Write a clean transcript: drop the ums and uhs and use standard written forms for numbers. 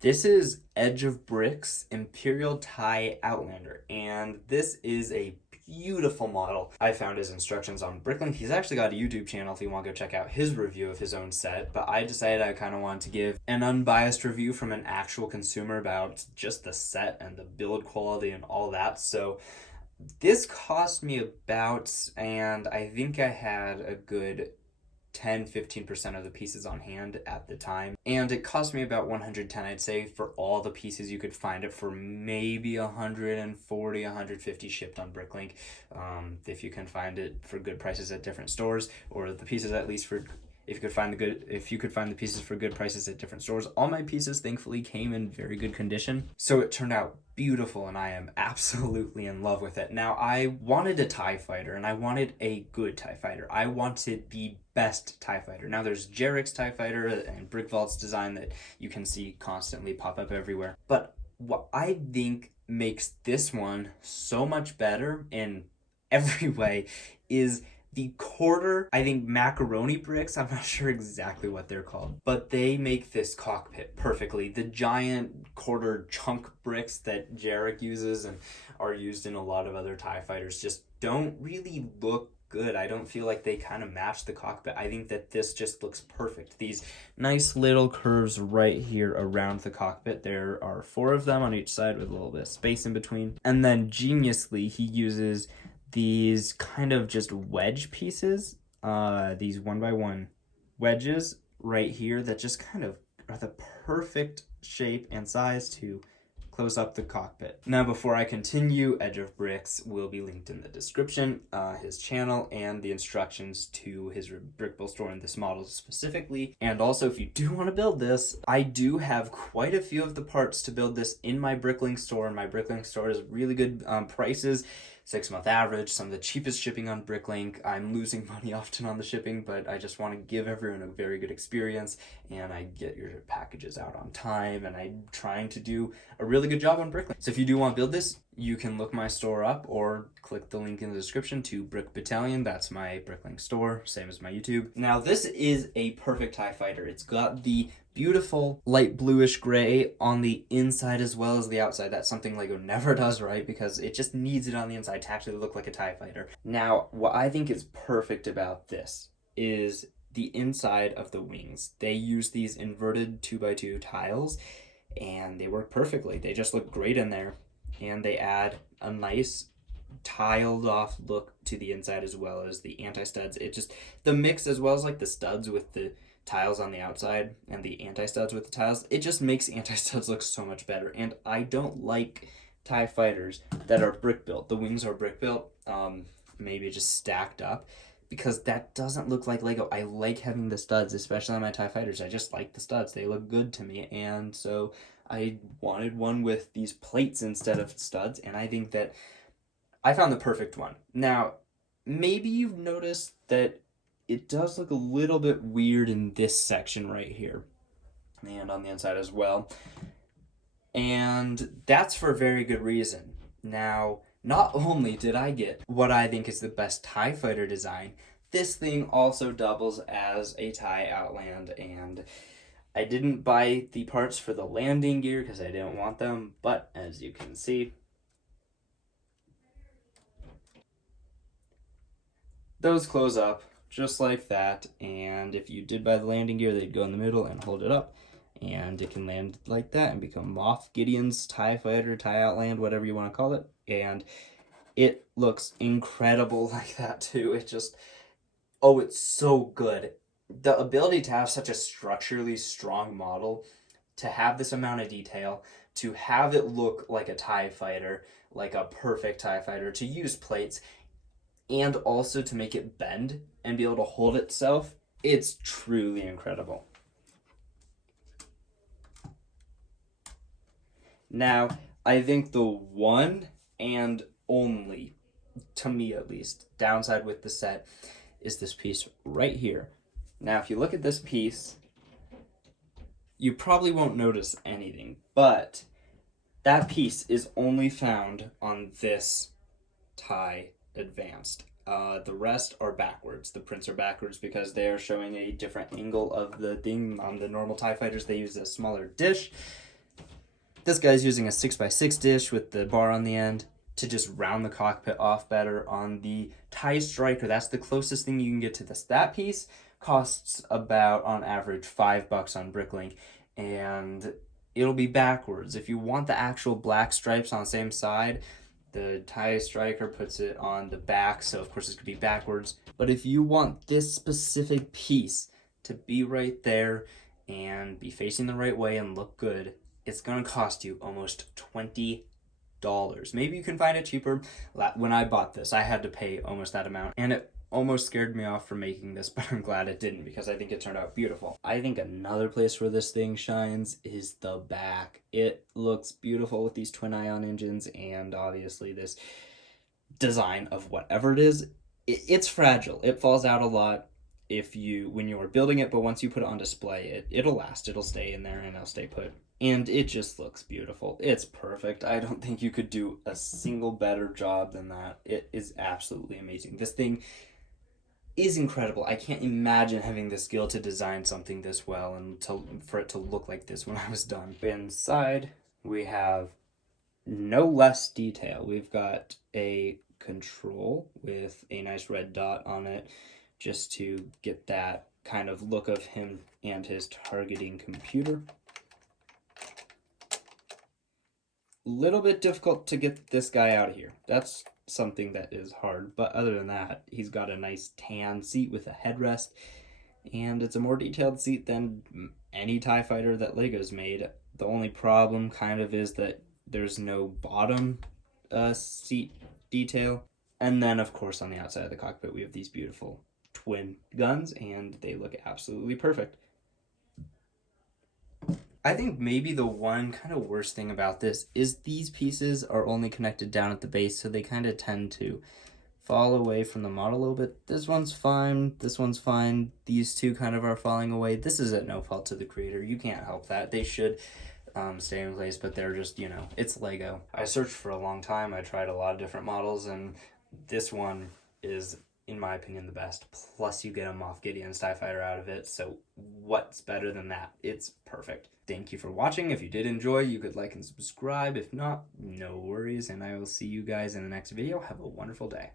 This is Edge of Bricks Imperial TIE Outlander, and this is a beautiful model. I found his instructions on Bricklink. He's actually got a YouTube channel if you want to go check out his review of his own set, but I decided I kind of wanted to give an unbiased review from an actual consumer about just the set and the build quality and all that. So this cost me about, and I think I had a good 10-15% of the pieces on hand at the time, and it cost me about 110, I'd say, for all the pieces. You could find it for maybe 140, 150 shipped on Bricklink, if you can find it for good prices at different stores, or the pieces at least for if you could find the pieces for good prices at different stores. All my pieces thankfully came in very good condition, so it turned out beautiful, and I am absolutely in love with it. Now, I wanted a TIE fighter, and I wanted a good TIE fighter. I wanted the best TIE fighter. Now, there's Jarek's TIE fighter and Brickvault's design that you can see constantly pop up everywhere. But what I think makes this one so much better in every way is the quarter, I think, macaroni bricks. I'm not sure exactly what they're called, but they make this cockpit perfectly. The giant quarter chunk bricks that Jarek uses and are used in a lot of other TIE fighters just don't really look good. I don't feel like they kind of match the cockpit. I think that this just looks perfect. These nice little curves right here around the cockpit. There are 4 of them on each side with a little bit of space in between. And then geniusly, he uses these kind of just wedge pieces, these 1x1 wedges right here that just kind of are the perfect shape and size to close up the cockpit. Now, before I continue, Edge of Bricks will be linked in the description, his channel, and the instructions to his Rebrickable store and this model specifically. And also, if you do want to build this, I do have quite a few of the parts to build this in my Bricklink store, and my Bricklink store has really good prices. 6-month average, some of the cheapest shipping on Bricklink. I'm losing money often on the shipping, but I just want to give everyone a very good experience, and I get your packages out on time, and I'm trying to do a really good job on Bricklink. So if you do want to build this, you can look my store up or click the link in the description to Battalion. That's my Bricklink store, same as my YouTube. Now, this is a perfect TIE fighter. It's got the beautiful light bluish gray on the inside as well as the outside. That's something LEGO never does right, because it just needs it on the inside to actually look like a TIE fighter. Now, what I think is perfect about this is the inside of the wings. They use these inverted 2x2 tiles, and they work perfectly. They just look great in there, and they add a nice tiled off look to the inside as well as the anti-studs. It just, the mix as well as like the studs with the tiles on the outside and the anti-studs with the tiles, it just makes anti-studs look so much better. And I don't like TIE fighters that are brick built. The wings are brick built, maybe just stacked up, because that doesn't look like LEGO. I like having the studs, especially on my TIE fighters. I just like the studs. They look good to me, and so I wanted one with these plates instead of studs, and I think that I found the perfect one. Now, maybe you've noticed that it does look a little bit weird in this section right here, and on the inside as well. And that's for a very good reason. Now, not only did I get what I think is the best TIE fighter design, this thing also doubles as a TIE Outland, and I didn't buy the parts for the landing gear because I didn't want them, but as you can see, those close up just like that, and if you did buy the landing gear, they'd go in the middle and hold it up, and it can land like that and become Moff Gideon's TIE Fighter, TIE Outland, whatever you want to call it, and it looks incredible like that too. It just, oh, it's so good. The ability to have such a structurally strong model, to have this amount of detail, to have it look like a TIE Fighter, like a perfect TIE Fighter, to use plates, and also to make it bend and be able to hold itself, it's truly incredible. Now, I think the one and only, to me at least, downside with the set is this piece right here. Now, if you look at this piece, you probably won't notice anything, but that piece is only found on this TIE Advanced. The rest are backwards. The prints are backwards because they are showing a different angle of the thing. On the normal TIE fighters, they use a smaller dish. This guy's using a 6x6 dish with the bar on the end to just round the cockpit off better. On the TIE Striker, that's the closest thing you can get to this. That piece costs about, on average, $5 on Bricklink, and it'll be backwards. If you want the actual black stripes on the same side, the TIE Striker puts it on the back, so of course it's going to be backwards. But if you want this specific piece to be right there and be facing the right way and look good, it's going to cost you almost $20. Maybe you can find it cheaper. When I bought this, I had to pay almost that amount, and it almost scared me off from making this, but I'm glad it didn't because I think it turned out beautiful. I think another place where this thing shines is the back. It looks beautiful with these twin ion engines and obviously this design of whatever it is. It's fragile. It falls out a lot when you're building it, but once you put it on display, it'll last. It'll stay in there and it'll stay put. And it just looks beautiful. It's perfect. I don't think you could do a single better job than that. It is absolutely amazing. This thing is incredible. I can't imagine having the skill to design something this well and for it to look like this when I was done. Inside, we have no less detail. We've got a control with a nice red dot on it just to get that kind of look of him and his targeting computer. Little bit difficult to get this guy out of here. That's something that is hard, but other than that, he's got a nice tan seat with a headrest, and it's a more detailed seat than any TIE fighter that Lego's made. The only problem kind of is that there's no bottom seat detail. And then, of course, on the outside of the cockpit, we have these beautiful twin guns, and they look absolutely perfect. I think maybe the one kind of worst thing about this is these pieces are only connected down at the base, so they kind of tend to fall away from the model a little bit. This one's fine, this one's fine, these two kind of are falling away. This is at no fault to the creator. You can't help that. They should stay in place, but they're just, it's Lego. I searched for a long time. I tried a lot of different models, and this one is, in my opinion, the best. Plus, you get a Moff Gideon's TIE Fighter out of it, so what's better than that? It's perfect. Thank you for watching. If you did enjoy, you could like and subscribe. If not, no worries, and I will see you guys in the next video. Have a wonderful day.